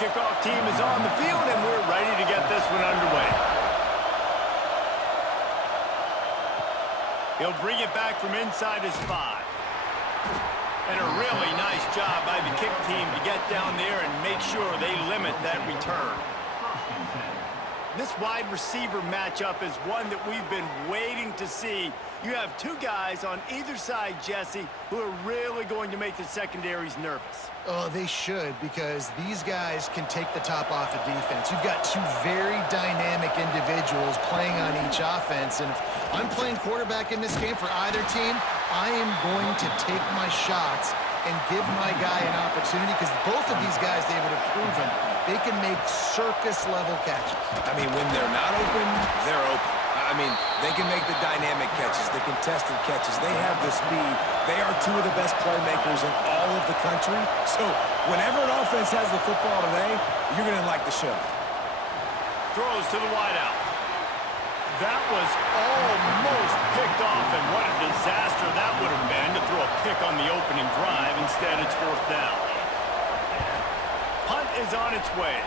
kickoff team is on the field, and we're ready to get this one underway. He'll bring it back from inside his 5. And a really nice job by the kick team to get down there and make sure they limit that return. This wide receiver matchup is one that we've been waiting to see. You have two guys on either side, Jesse, who are really going to make the secondaries nervous. Oh, they should, because these guys can take the top off the defense. You've got two very dynamic individuals playing on each offense, and if I'm playing quarterback in this game for either team, I am going to take my shots and give my guy an opportunity, because both of these guys, David, have proven they can make circus-level catches. I mean, when they're not open, they're open. I mean, they can make the dynamic catches, the contested catches. They have the speed. They are two of the best playmakers in all of the country. So whenever an offense has the football today, you're going to like the show. Throws to the wideout. That was almost picked off, and what a disaster that would have been to throw a pick on the opening drive. Instead, it's 4th down. Punt is on its way.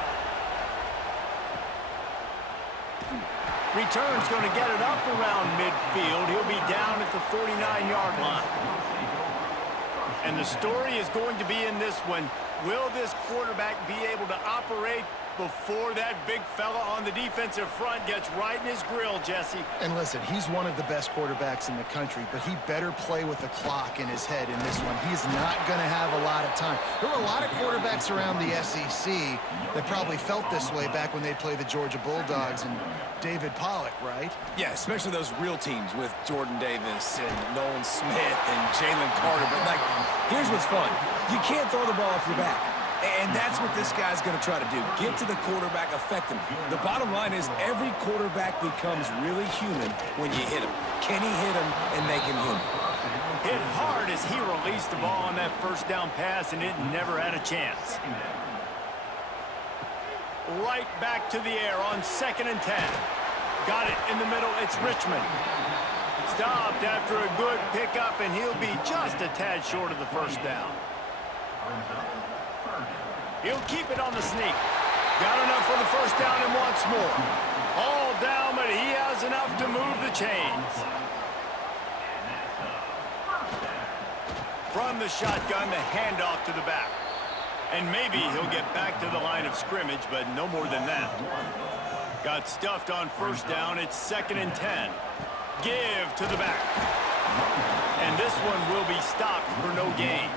Return's going to get it up around midfield. He'll be down at the 49-yard line. And the story is going to be in this one. Will this quarterback be able to operate before that big fella on the defensive front gets right in his grill, Jesse? And listen, he's one of the best quarterbacks in the country, but he better play with the clock in his head in this one. He's not going to have a lot of time. There were a lot of quarterbacks around the SEC that probably felt this way back when they played the Georgia Bulldogs and David Pollock, right? Yeah, especially those real teams with Jordan Davis and Nolan Smith and Jalen Carter. But, like, here's what's fun. You can't throw the ball off your back. And that's what this guy's going to try to do. Get to the quarterback, affect him. The bottom line is every quarterback becomes really human when you hit him. Can he hit him and make him human? Hit hard as he released the ball on that first down pass, and it never had a chance. Right back to the air on 2nd and 10. Got it in the middle. It's Richmond. Stopped after a good pickup, and he'll be just a tad short of the first down. He'll keep it on the sneak. Got enough for the first down and wants more. All down, but he has enough to move the chains. From the shotgun, the handoff to the back. And maybe he'll get back to the line of scrimmage, but no more than that. Got stuffed on first down. It's 2nd and 10. Give to the back. And this one will be stopped for no gain.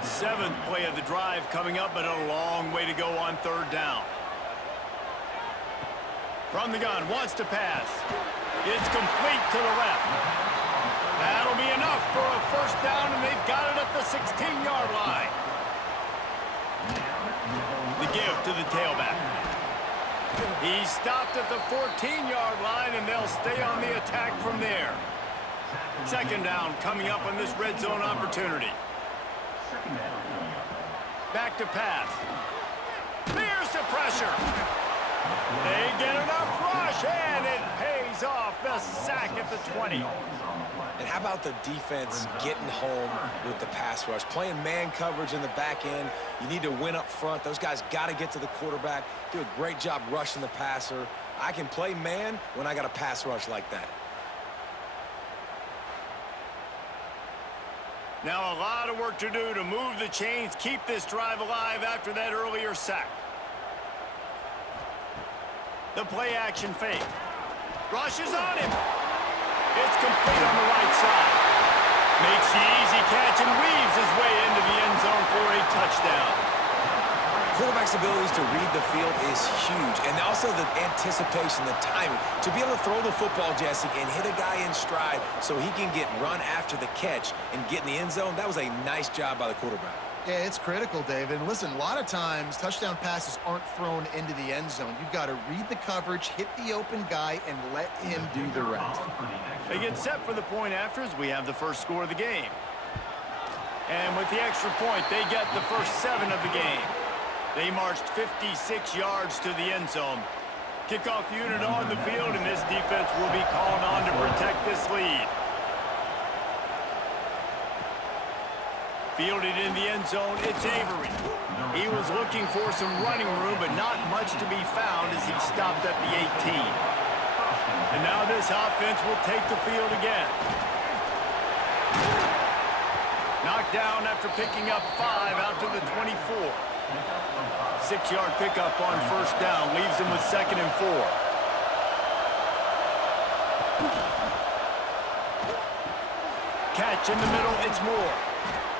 7th play of the drive coming up, but a long way to go on 3rd down. From the gun, wants to pass. It's complete to the left. That'll be enough for a first down, and they've got it at the 16-yard line. The give to the tailback. He stopped at the 14-yard line, and they'll stay on the attack from there. 2nd down coming up on this red zone opportunity. Back to pass. There's the pressure. They get enough rush, and it pays off. The sack at the 20. And how about the defense getting home with the pass rush? Playing man coverage in the back end. You need to win up front. Those guys got to get to the quarterback. Do a great job rushing the passer. I can play man when I got a pass rush like that. Now a lot of work to do to move the chains, keep this drive alive after that earlier sack. The play action fake. Rushes on him. It's complete on the right side. Makes the easy catch and weaves his way into the end zone for a touchdown. Quarterback's abilities to read the field is huge, and also the anticipation, the timing. To be able to throw the football, Jesse, and hit a guy in stride so he can get run after the catch and get in the end zone, that was a nice job by the quarterback. Yeah, it's critical, David. And listen, a lot of times touchdown passes aren't thrown into the end zone. You've got to read the coverage, hit the open guy, and let him do the rest. They get set for the point after as we have the first score of the game. And with the extra point, they get the first 7 of the game. They marched 56 yards to the end zone. Kickoff unit on the field, and this defense will be called on to protect this lead. Fielded in the end zone, it's Avery. He was looking for some running room, but not much to be found as he stopped at the 18. And now this offense will take the field again. Knocked down after picking up 5 out to the 24. 6-yard pickup on first down leaves him with 2nd and 4. Catch in the middle, it's Moore.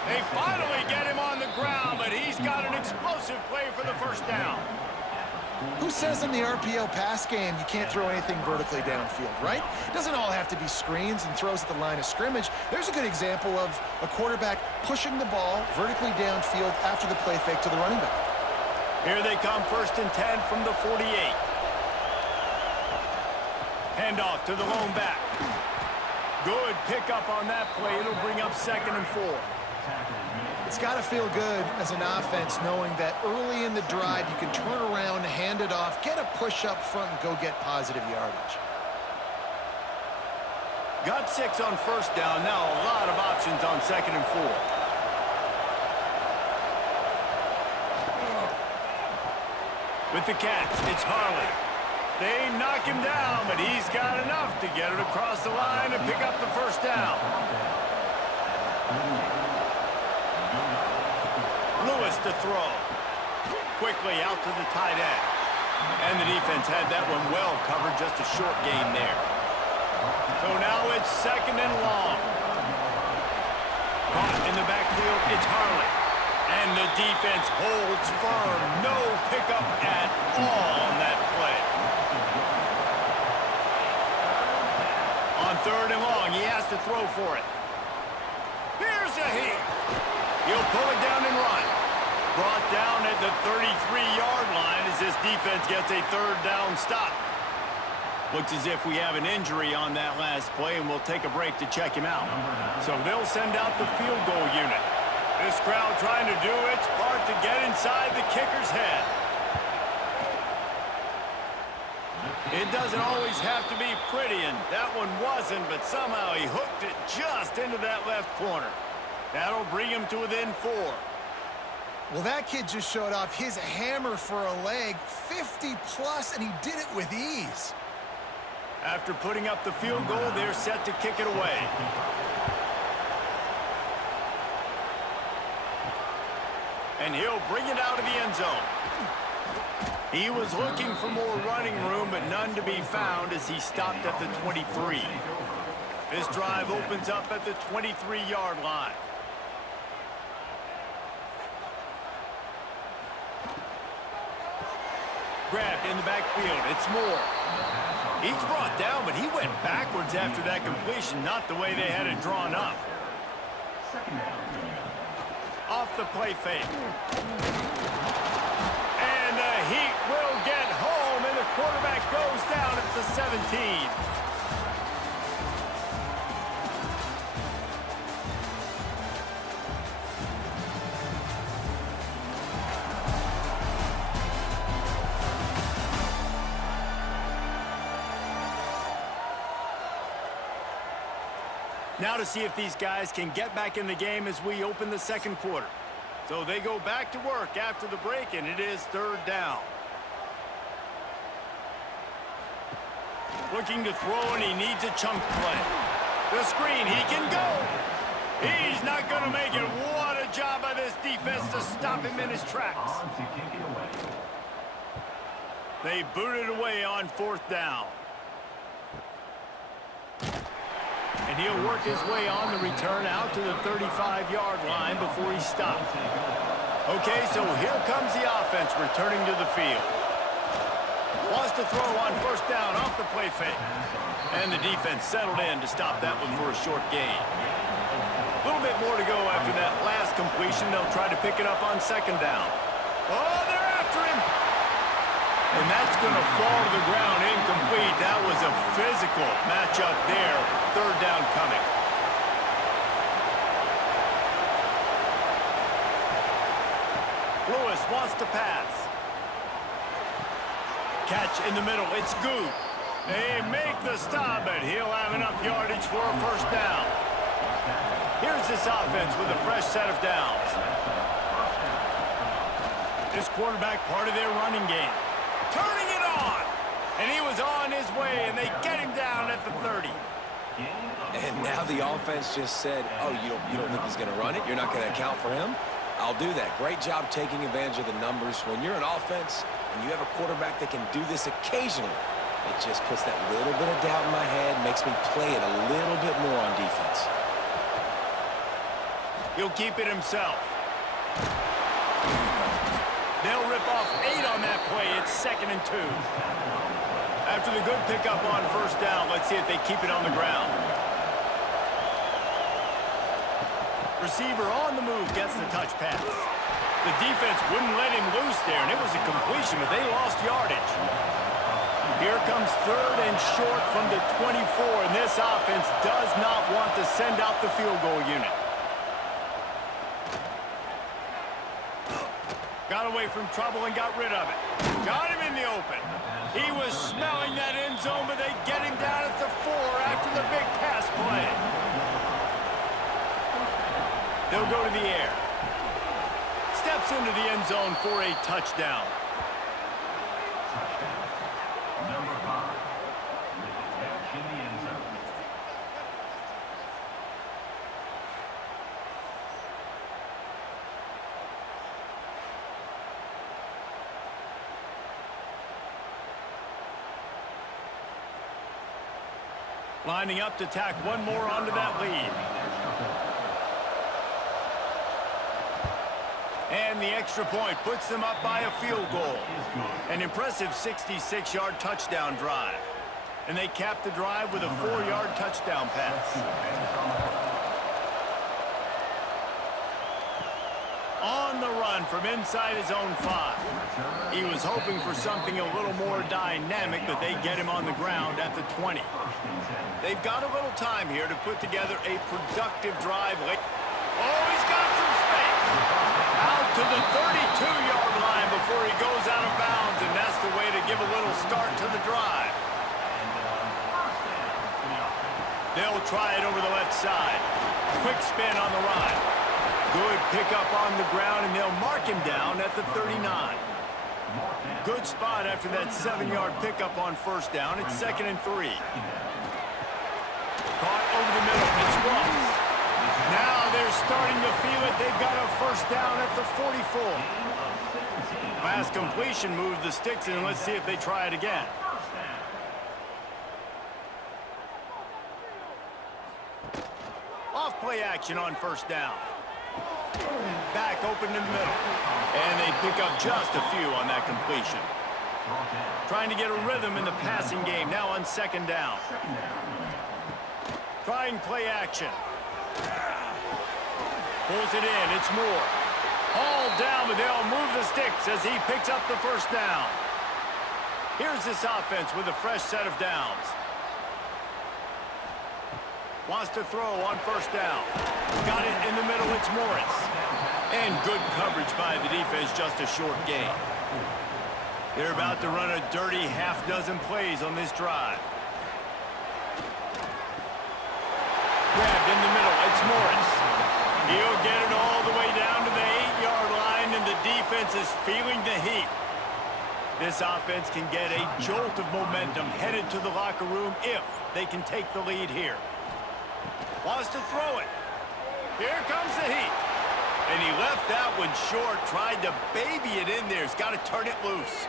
They finally get him on the ground, but he's got an explosive play for the first down. Who says in the RPO pass game you can't throw anything vertically downfield, right? It doesn't all have to be screens and throws at the line of scrimmage. There's a good example of a quarterback pushing the ball vertically downfield after the play fake to the running back. Here they come, 1st and 10 from the 48. Handoff to the lone back. Good pickup on that play. It'll bring up 2nd and 4. It's got to feel good as an offense knowing that early in the drive you can turn around, hand it off, get a push up front, and go get positive yardage. Got 6 on first down. Now a lot of options on 2nd and 4. With the catch, it's Harley. They knock him down, but he's got enough to get it across the line and pick up the first down. Lewis to throw. Quickly out to the tight end. And the defense had that one well covered, just a short gain there. So now it's 2nd and long. Caught in the backfield, it's Harley. And the defense holds firm. No pickup at all on that play. On 3rd and long, he has to throw for it. Here's a heat. He'll pull it down and run. Brought down at the 33-yard line as this defense gets a 3rd down stop. Looks as if we have an injury on that last play, and we'll take a break to check him out. So they'll send out the field goal unit. This crowd trying to do its part to get inside the kicker's head. It doesn't always have to be pretty, and that one wasn't, but somehow he hooked it just into that left corner. That'll bring him to within 4. Well, that kid just showed off his hammer for a leg, 50-plus, and he did it with ease. After putting up the field goal, they're set to kick it away. And he'll bring it out of the end zone. He was looking for more running room, but none to be found as he stopped at the 23. This drive opens up at the 23-yard line. Grabbed in the backfield. It's Moore. He's brought down, but he went backwards after that completion, not the way they had it drawn up. Off the play fake. And the Heat will get home, and the quarterback goes down at the 17. Now to see if these guys can get back in the game as we open the 2nd quarter. So they go back to work after the break, and it is 3rd down. Looking to throw, and he needs a chunk play. The screen, he can go. He's not going to make it. What a job by this defense to stop him in his tracks. They boot it away on 4th down. And he'll work his way on the return out to the 35-yard line before he stops. Okay, so here comes the offense returning to the field. Wants to throw on 1st down off the play fake. And the defense settled in to stop that one for a short gain. A little bit more to go after that last completion. They'll try to pick it up on 2nd down. Oh, they're after him! And that's going to fall to the ground incomplete. That was a physical matchup there. 3rd down coming. Lewis wants to pass. Catch in the middle. It's Good. They make the stop, but he'll have enough yardage for a 1st down. Here's this offense with a fresh set of downs. This quarterback part of their running game. Turning it on! And he was on his way, and they get him down at the 30. And now the offense just said, oh, you don't think he's going to run it? You're not going to account for him? I'll do that. Great job taking advantage of the numbers. When you're an offense and you have a quarterback that can do this occasionally, it just puts that little bit of doubt in my head, makes me play it a little bit more on defense. He'll keep it himself. They'll rip off 8 on that play. It's 2nd and 2. After the good pickup on first down, let's see if they keep it on the ground. Receiver on the move gets the touch pass. The defense wouldn't let him loose there, and it was a completion, but they lost yardage. Here comes 3rd and short from the 24, and this offense does not want to send out the field goal unit. Got away from trouble and got rid of it. Got him in the open. He was smelling that end zone, but they get him down at the 4 after the big pass play. They'll go to the air. Steps into the end zone for a touchdown. Lining up to tack one more onto that lead. And the extra point puts them up by a field goal. An impressive 66-yard touchdown drive. And they cap the drive with a 4-yard touchdown pass. On the run from inside his own 5. He was hoping for something a little more dynamic, but they get him on the ground at the 20. They've got a little time here to put together a productive drive late. Oh, he's got some space. Out to the 32-yard line before he goes out of bounds, and that's the way to give a little start to the drive. They'll try it over the left side. Quick spin on the run. Good pickup on the ground, and they'll mark him down at the 39. Good spot after that 7-yard pickup on first down. It's 2nd and 3. Caught over the middle. It's Ross. Now they're starting to feel it. They've got a first down at the 44. Pass completion moved the sticks in. Let's see if they try it again. Off play action on first down. Back open in the middle. And they pick up just a few on that completion. Trying to get a rhythm in the passing game now on 2nd down. Trying play action. Pulls it in. It's Moore. All down, but they'll move the sticks as he picks up the first down. Here's this offense with a fresh set of downs. Wants to throw on first down. Got it in the middle. It's Morris. And good coverage by the defense, just a short gain. They're about to run a dirty half-dozen plays on this drive. Grabbed in the middle. It's Morris. He'll get it all the way down to the 8-yard line, and the defense is feeling the heat. This offense can get a jolt of momentum headed to the locker room if they can take the lead here. Wants to throw it. Here comes the heat. And he left that one short, tried to baby it in there. He's got to turn it loose.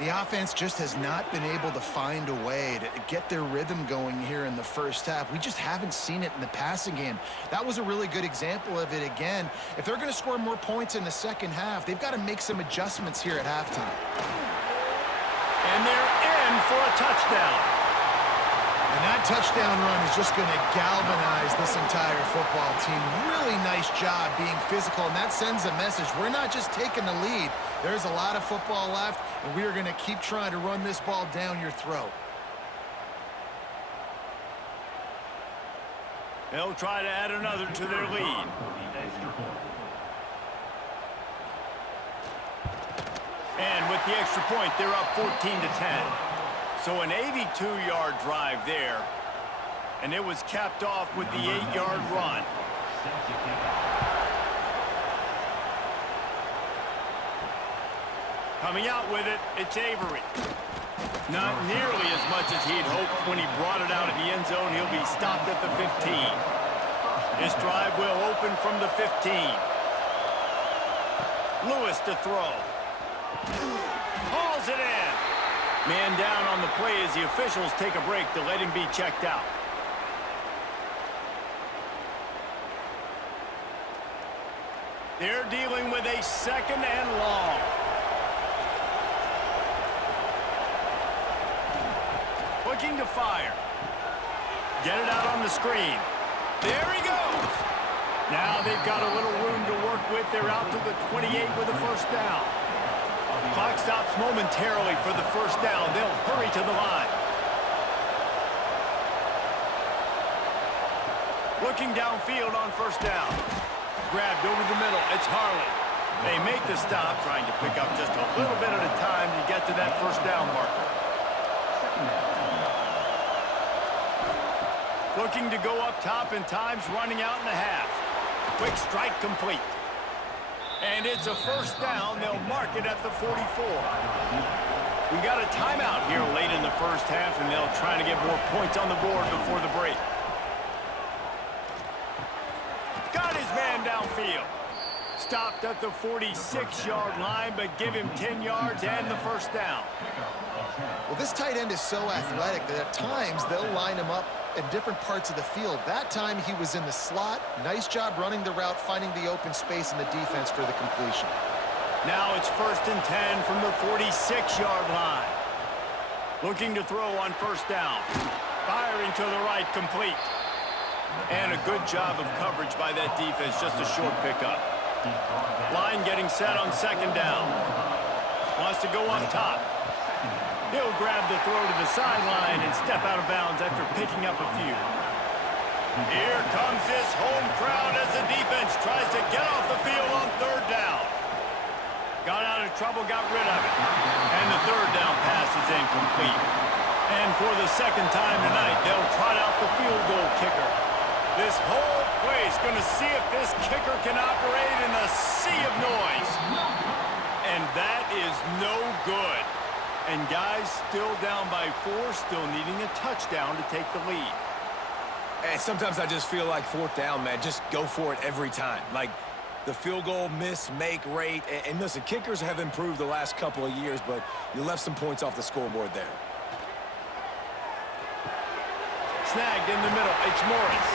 The offense just has not been able to find a way to get their rhythm going here in the first half. We just haven't seen it in the passing game. That was a really good example of it again. If they're going to score more points in the second half, they've got to make some adjustments here at halftime. And they're in for a touchdown. And that touchdown run is just going to galvanize this entire football team. Really nice job being physical, and that sends a message. We're not just taking the lead. There's a lot of football left, and we are going to keep trying to run this ball down your throat. They'll try to add another to their lead. And with the extra point, they're up 14-10. So an 82-yard drive there, and it was capped off with the 8-yard run. Coming out with it, it's Avery. Not nearly as much as he'd hoped when he brought it out of the end zone. He'll be stopped at the 15. His drive will open from the 15. Lewis to throw. Hauls it in. Man down on the play as the officials take a break to let him be checked out. They're dealing with a 2nd and long. Looking to fire. Get it out on the screen. There he goes. Now they've got a little room to work with. They're out to the 28 with a first down. Clock stops momentarily for the first down. They'll hurry to the line. Looking downfield on first down. Grabbed over the middle. It's Harley. They make the stop, trying to pick up just a little bit at a time to get to that first down marker. Looking to go up top, and time's running out in the half. Quick strike complete. And it's a first down. They'll mark it at the 44. We got a timeout here late in the first half, and they'll try to get more points on the board before the break. Got his man downfield. Stopped at the 46-yard line, but give him 10 yards and the first down. Well, this tight end is so athletic that at times they'll line him up in different parts of the field. That time he was in the slot. Nice job running the route, finding the open space in the defense for the completion. Now it's 1st and 10 from the 46-yard line. Looking to throw on first down. Firing to the right, complete. And a good job of coverage by that defense, just a short pickup. Line getting set on 2nd down. Wants to go on top. He'll grab the throw to the sideline and step out of bounds after picking up a few. Here comes this home crowd as the defense tries to get off the field on 3rd down. Got out of trouble, got rid of it. And the 3rd down pass is incomplete. And for the 2nd time tonight, they'll trot out the field goal kicker. This whole place going to see if this kicker can operate in a sea of noise. And that is no good. And guys still down by 4, still needing a touchdown to take the lead. And sometimes I just feel like 4th down, man, just go for it every time. Like the field goal miss-make rate. And listen, kickers have improved the last couple of years, but you left some points off the scoreboard there. Snagged in the middle. It's Morris.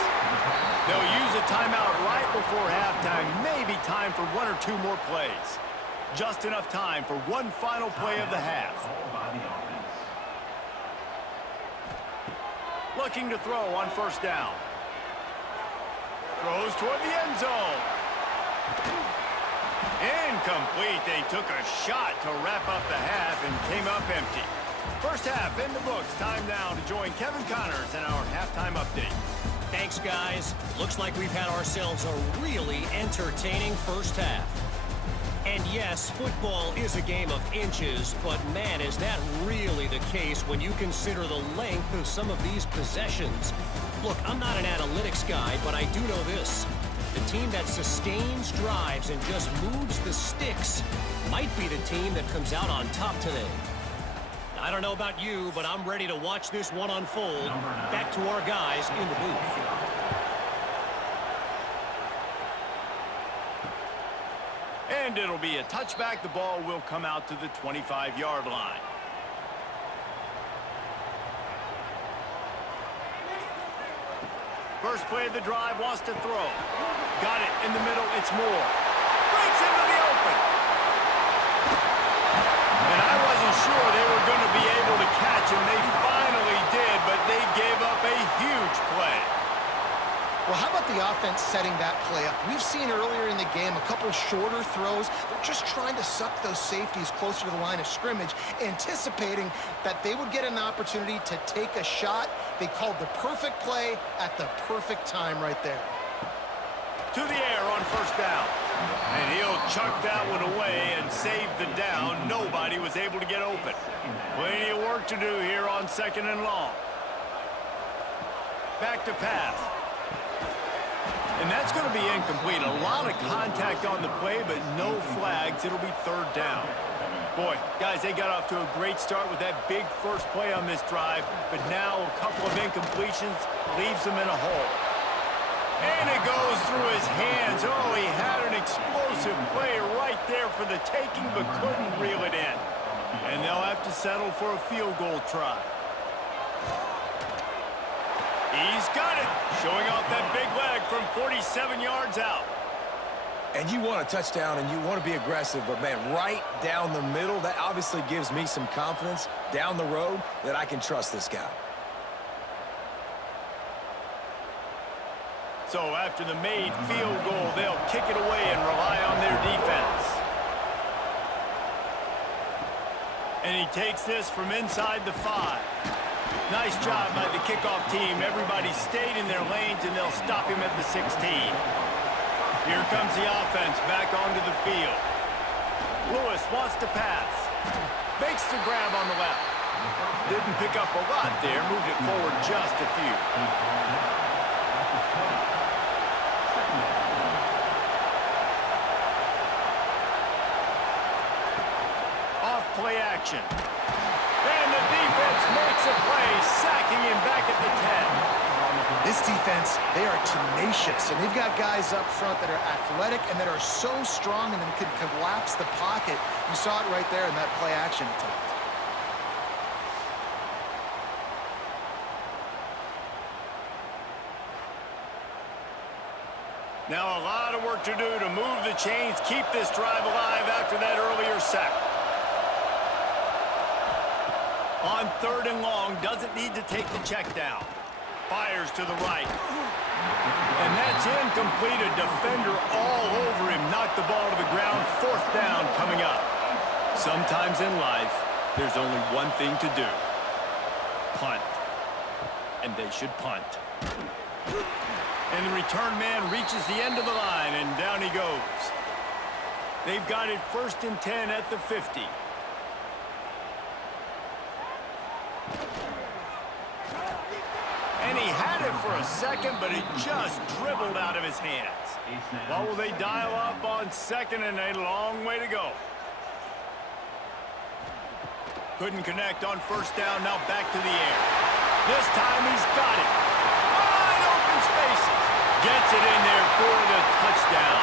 They'll use a timeout right before halftime. Maybe time for 1 or 2 more plays. Just enough time for one final play of the half. Looking to throw on first down. Throws toward the end zone. Incomplete. They took a shot to wrap up the half and came up empty. First half in the books. Time now to join Kevin Connors in our halftime update. Thanks, guys. Looks like we've had ourselves a really entertaining first half. And yes, football is a game of inches, but man, is that really the case when you consider the length of some of these possessions. Look, I'm not an analytics guy, but I do know this. The team that sustains drives and just moves the sticks might be the team that comes out on top today. I don't know about you, but I'm ready to watch this one unfold. Back to our guys in the booth. And it'll be a touchback. The ball will come out to the 25-yard line. First play of the drive, wants to throw. Got it in the middle, it's Moore. Breaks into the open. And I wasn't sure they were going to be able to catch him. They finally did, but they gave up a huge play. Well, how about the offense setting that play up? We've seen earlier in the game a couple shorter throws. They're just trying to suck those safeties closer to the line of scrimmage, anticipating that they would get an opportunity to take a shot. They called the perfect play at the perfect time right there. To the air on first down. And he'll chuck that one away and save the down. Nobody was able to get open. Plenty of work to do here on 2nd and long. Back to pass. And that's going to be incomplete. A lot of contact on the play, but no flags. It'll be third down. Boy, guys, they got off to a great start with that big first play on this drive, but now a couple of incompletions leaves them in a hole. And it goes through his hands. Oh, he had an explosive play right there for the taking, but couldn't reel it in. And they'll have to settle for a field goal try. He's got it, showing off that big leg from 47 yards out. And you want a touchdown, and you want to be aggressive, but, man, right down the middle, that obviously gives me some confidence down the road that I can trust this guy. So after the made field goal, they'll kick it away and rely on their defense. And he takes this from inside the 5. Nice job by the kickoff team. Everybody stayed in their lanes, and they'll stop him at the 16. Here comes the offense back onto the field. Lewis wants to pass. Makes the grab on the left. Didn't pick up a lot there. Moved it forward just a few. Off play action. And the defense makes a play, sacking him back at the 10. This defense, they are tenacious, and they've got guys up front that are athletic and that are so strong and then can collapse the pocket. You saw it right there in that play action attempt. Now a lot of work to do to move the chains, keep this drive alive after that earlier sack. On 3rd and long, doesn't need to take the check down. Fires to the right. And that's incomplete. A defender all over him. Knocked the ball to the ground. 4th down coming up. Sometimes in life, there's only one thing to do. Punt. And they should punt. And the return man reaches the end of the line, and down he goes. They've got it 1st and 10 at the 50. And he had it for a second, but it just dribbled out of his hands. Well, will they dial up on 2nd and a long way to go? Couldn't connect on 1st down, now back to the air. This time he's got it. Wide open spaces. Gets it in there for the touchdown.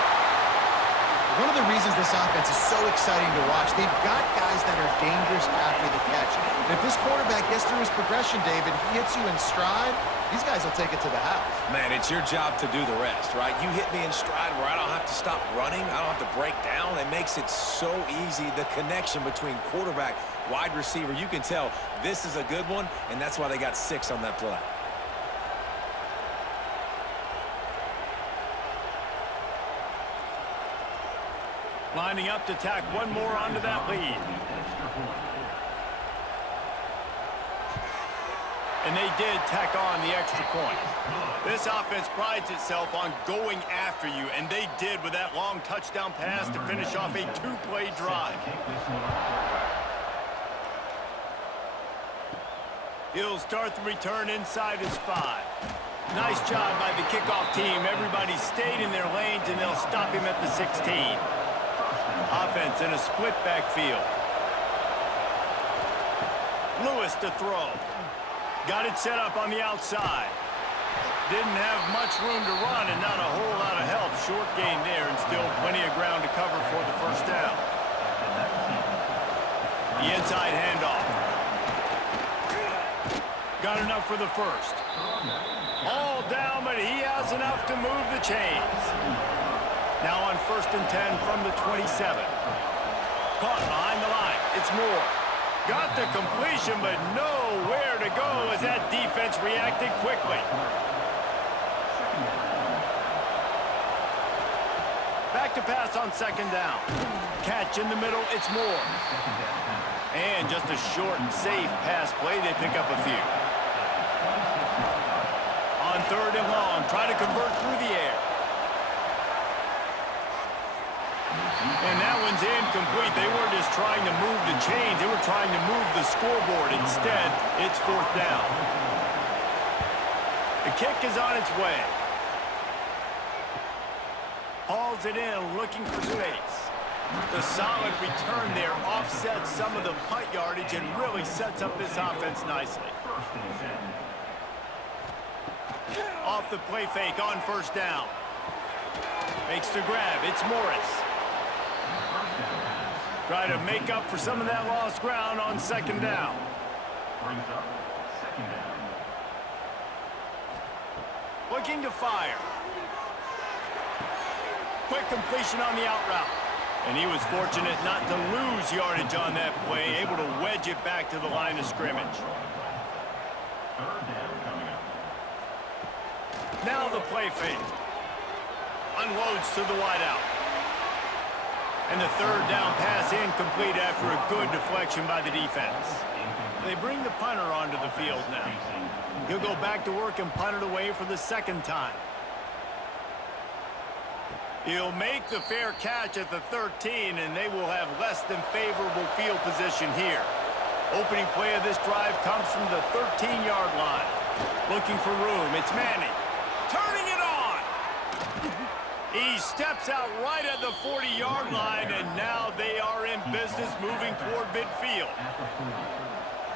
One of the reasons this offense is so exciting to watch, they've got guys that are dangerous after the catch. And if this quarterback gets through his progression, David, he hits you in stride, these guys will take it to the house. Man, it's your job to do the rest, right? You hit me in stride where I don't have to stop running. I don't have to break down. It makes it so easy, the connection between quarterback, wide receiver. You can tell this is a good one, and that's why they got 6 on that play. Lining up to tack one more onto that lead. And they did tack on the extra point. This offense prides itself on going after you, and they did with that long touchdown pass to finish off a 2-play drive. He'll start the return inside his 5. Nice job by the kickoff team. Everybody stayed in their lanes, and they'll stop him at the 16. Offense in a split backfield. Lewis to throw. Got it set up on the outside. Didn't have much room to run and not a whole lot of help. Short gain there and still plenty of ground to cover for the 1st down. The inside handoff. Got enough for the 1st. All down, but he has enough to move the chains. Now on 1st and 10 from the 27. Caught behind the line. It's Moore. Got the completion, but nowhere to go as that defense reacted quickly. Back to pass on 2nd down. Catch in the middle. It's Moore. And just a short and safe pass play. They pick up a few. On 3rd and long, try to convert through the air. And that one's incomplete. They weren't just trying to move the chains. They were trying to move the scoreboard. Instead, it's 4th down. The kick is on its way. Hauls it in, looking for space. The solid return there offsets some of the punt yardage and really sets up this offense nicely. Off the play fake on first down. Makes the grab. It's Morris. Try to make up for some of that lost ground on second down. Looking to fire. Quick completion on the out route. And he was fortunate not to lose yardage on that play, able to wedge it back to the line of scrimmage. Now the play fake. Unloads to the wideout. And the third down pass incomplete after a good deflection by the defense. They bring the punter onto the field now. He'll go back to work and punt it away for the second time. He'll make the fair catch at the 13, and they will have less than favorable field position here. Opening play of this drive comes from the 13-yard line. Looking for room. It's Manning. Turning it on! He steps out right at the 40-yard line, and now they are in business moving toward midfield.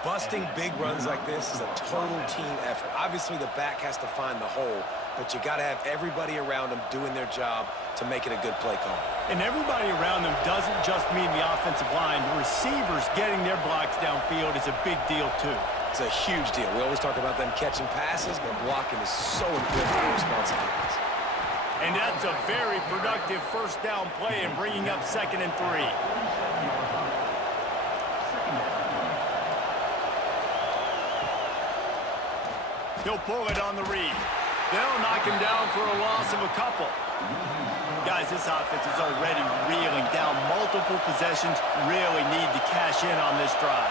Busting big runs like this is a total team effort. Obviously, the back has to find the hole, but you got to have everybody around them doing their job to make it a good play call. And everybody around them doesn't just mean the offensive line. The receivers getting their blocks downfield is a big deal, too. It's a huge deal. We always talk about them catching passes, but blocking is so important for their responsibilities. And that's a very productive first down play and bringing up 2nd and 3. He'll pull it on the read. They'll knock him down for a loss of a couple. Guys, this offense is already reeling down multiple possessions. Really need to cash in on this drive.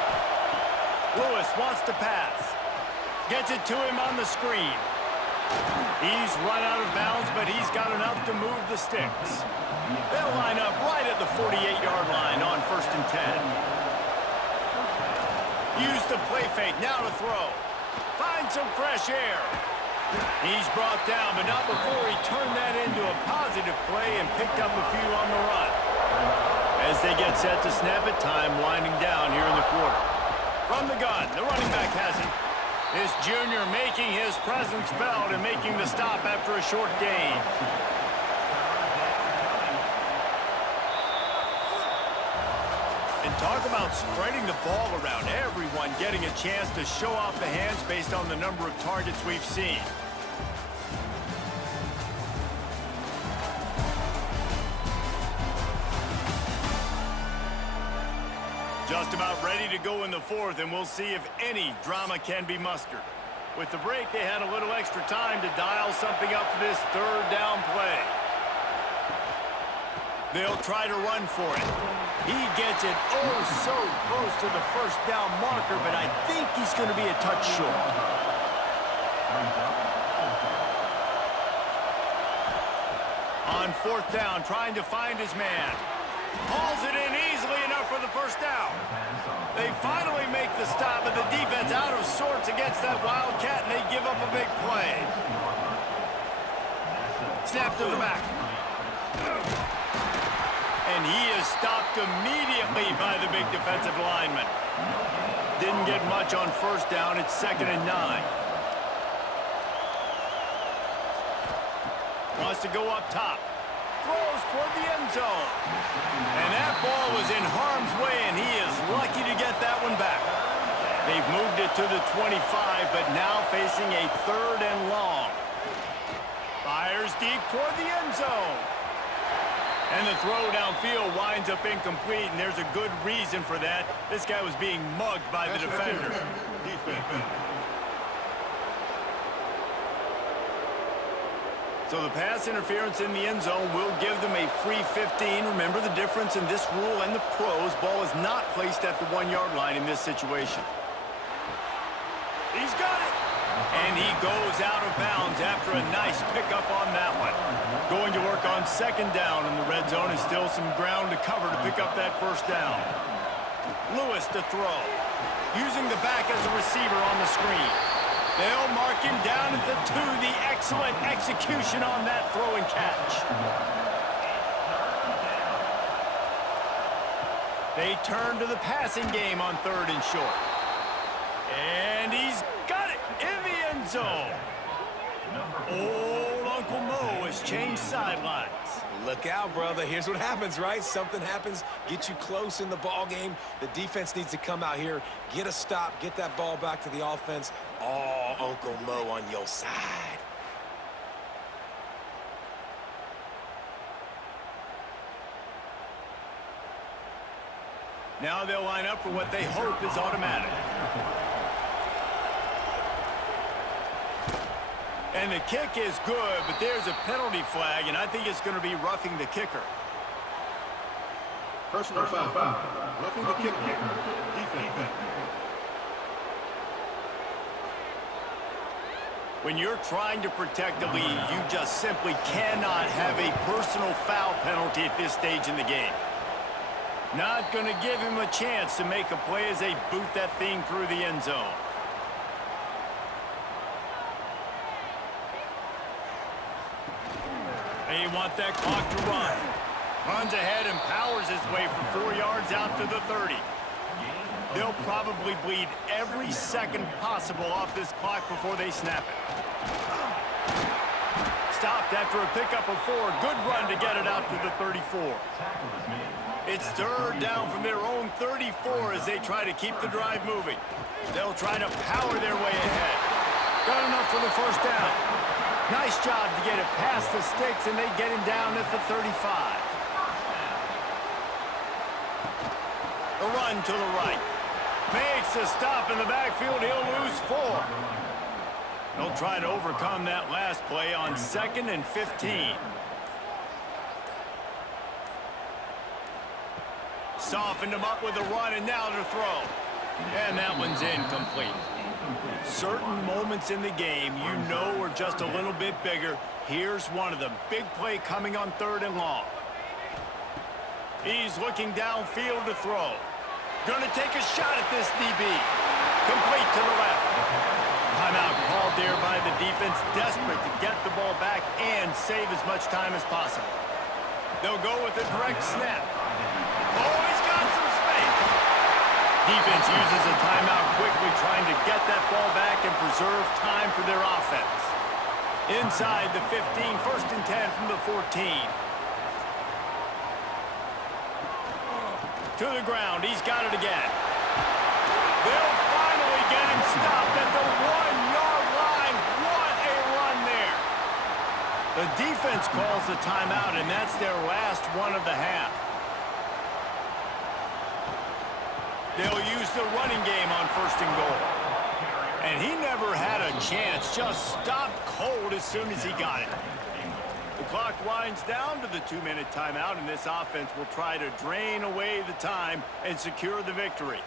Lewis wants to pass. Gets it to him on the screen. He's run out of bounds, but he's got enough to move the sticks. They'll line up right at the 48-yard line on 1st and 10. Use the play fake, now to throw. Find some fresh air. He's brought down, but not before he turned that into a positive play and picked up a few on the run. As they get set to snap it, time winding down here in the quarter. From the gun, the running back has it. This junior making his presence felt and making the stop after a short gain. And talk about spreading the ball around. Everyone getting a chance to show off the hands based on the number of targets we've seen. Just about ready to go in the 4th, and we'll see if any drama can be mustered. With the break, they had a little extra time to dial something up for this 3rd down play. They'll try to run for it. He gets it oh so close to the 1st down marker, but I think he's going to be a touch short. On 4th down, trying to find his man. Hauls it in easily enough for the 1st down. They finally make the stop, but the defense out of sorts against that Wildcat, and they give up a big play. Snap to the back. And he is stopped immediately by the big defensive lineman. Didn't get much on 1st down. It's 2nd and 9. Wants to go up top. Throws toward the end zone. And that ball was in harm's way, and he is lucky to get that one back. They've moved it to the 25, but now facing a 3rd and long. Fires deep toward the end zone. And the throw downfield winds up incomplete, and there's a good reason for that. This guy was being mugged by the defender. So the pass interference in the end zone will give them a free 15. Remember the difference in this rule and the pros. Ball is not placed at the 1-yard line in this situation. He's got it. And he goes out of bounds after a nice pickup on that one. Going to work on 2nd down in the red zone, and still some ground to cover to pick up that 1st down. Lewis to throw. Using the back as a receiver on the screen. They'll mark him down at the 2. The excellent execution on that throw and catch. They turn to the passing game on 3rd and short. And he's got it in the end zone. Old Uncle Mo has changed sidelines. Look out, brother. Here's what happens, right? Something happens, get you close in the ball game. The defense needs to come out here, get a stop, get that ball back to the offense. Oh, Uncle Mo on your side. Now they'll line up for what they hope is automatic. And the kick is good, but there's a penalty flag, and I think it's going to be roughing the kicker. Personal foul. Roughing the kicker. Defense. When you're trying to protect the lead, you just simply cannot have a personal foul penalty at this stage in the game. Not going to give him a chance to make a play as they boot that thing through the end zone. They want that clock to run. Runs ahead and powers his way for 4 yards out to the 30. They'll probably bleed every second possible off this clock before they snap it. Stopped after a pickup of 4. Good run to get it out to the 34. It's 3rd down from their own 34 as they try to keep the drive moving. They'll try to power their way ahead. Got enough for the 1st down. Nice job to get it past the sticks, and they get him down at the 35. A run to the right. Makes a stop in the backfield. He'll lose 4. They'll try to overcome that last play on 2nd and 15. Softened him up with a run, and now to throw. And that one's incomplete. Certain moments in the game you know are just a little bit bigger. Here's one of them. Big play coming on 3rd and long. He's looking downfield to throw. Gonna take a shot at this DB. Complete to the left. Timeout called there by the defense, desperate to get the ball back and save as much time as possible. They'll go with a direct snap. Oh, he's got some space. Defense uses a timeout quickly, trying to get that ball back and preserve time for their offense. Inside the 15, 1st and 10 from the 14. To the ground, he's got it again. They'll finally get him stopped at the 1-yard line. What a run there. The defense calls the timeout, and that's their last one of the half. They'll use the running game on 1st and goal. And he never had a chance, just stopped cold as soon as he got it. The clock winds down to the 2-minute timeout, and this offense will try to drain away the time and secure the victory.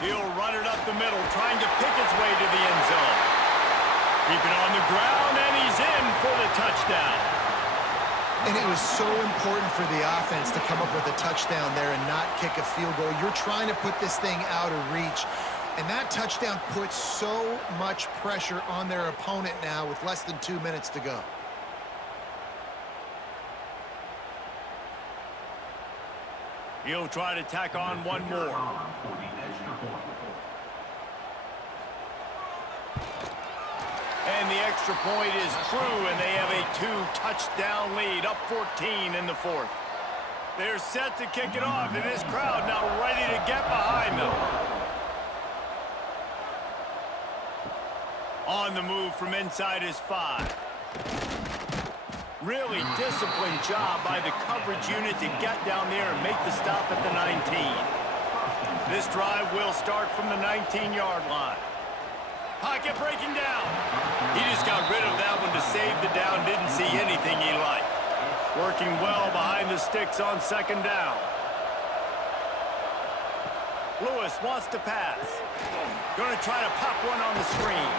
He'll run it up the middle, trying to pick its way to the end zone. Keep it on the ground, and he's in for the touchdown. And it was so important for the offense to come up with a touchdown there and not kick a field goal. You're trying to put this thing out of reach. And that touchdown puts so much pressure on their opponent now with less than 2 minutes to go. He'll try to tack on one more. And the extra point is true, and they have a 2-touchdown lead, up 14 in the 4th. They're set to kick it off, and this crowd now ready to get behind them. On the move from inside his 5. Really disciplined job by the coverage unit to get down there and make the stop at the 19. This drive will start from the 19-yard line. Pocket breaking down. He just got rid of that one to save the down. Didn't see anything he liked. Working well behind the sticks on 2nd down. Lewis wants to pass. Going to try to pop one on the screen.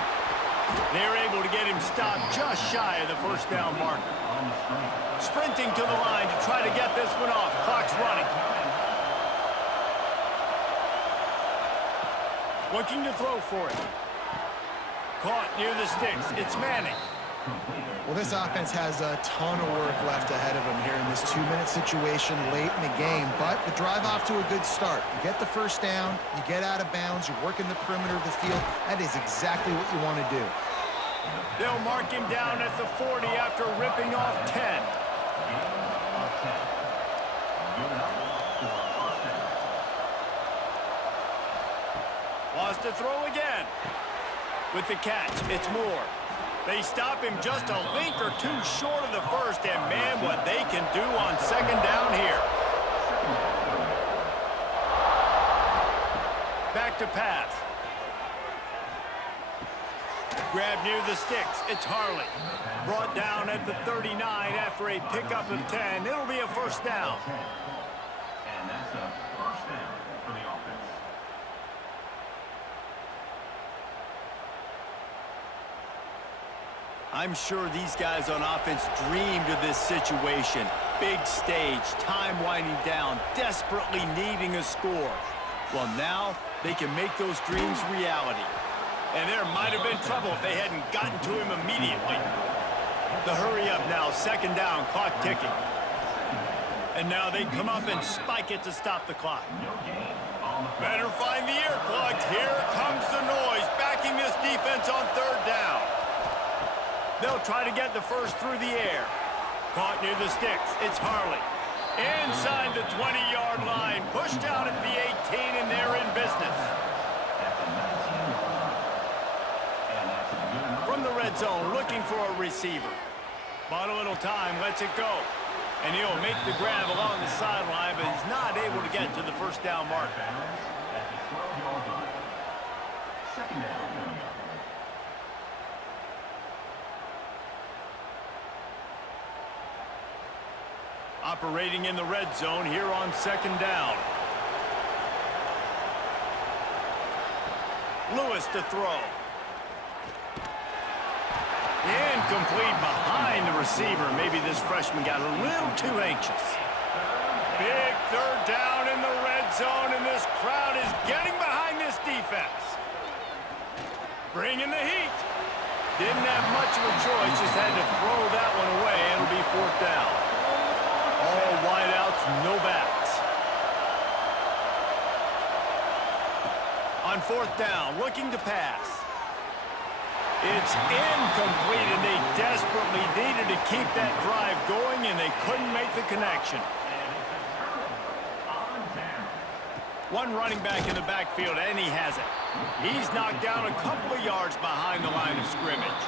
They're able to get him stopped just shy of the 1st down marker. Sprinting to the line to try to get this one off. Clock's running. Looking to throw for it. Caught near the sticks. It's Manning. Well, this offense has a ton of work left ahead of them here in this 2-minute situation late in the game, but the drive off to a good start. You get the first down, you get out of bounds, you're working the perimeter of the field. That is exactly what you want to do. They'll mark him down at the 40 after ripping off 10. Wants to throw again. With the catch, it's Moore. They stop him just a link or two short of the first, and man, what they can do on second down here. Back to pass. Grab near the sticks, it's Harley. Brought down at the 39 after a pickup of 10. It'll be a first down. And that's a first down for the offense. I'm sure these guys on offense dreamed of this situation. Big stage, time winding down, desperately needing a score. Well, now they can make those dreams reality. And there might have been trouble if they hadn't gotten to him immediately. The hurry up now, second down, clock ticking. And now they come up and spike it to stop the clock. Better find the air plugs. Here comes the noise, backing this defense on third down. They'll try to get the first through the air. Caught near the sticks. It's Harley. Inside the 20-yard line. Pushed out at the 18, and they're in business. From the red zone, looking for a receiver. Bought a little time, lets it go. And he'll make the grab along the sideline, but he's not able to get to the first down marker. Second down. Operating in the red zone here on second down. Lewis to throw. Incomplete behind the receiver. Maybe this freshman got a little too anxious. Big third down in the red zone, and this crowd is getting behind this defense. Bringing the heat. Didn't have much of a choice, just had to throw that one away. It'll be fourth down. All wideouts, no backs. On fourth down, looking to pass. It's incomplete, and they desperately needed to keep that drive going, and they couldn't make the connection. One running back in the backfield, and he has it. He's knocked down a couple of yards behind the line of scrimmage.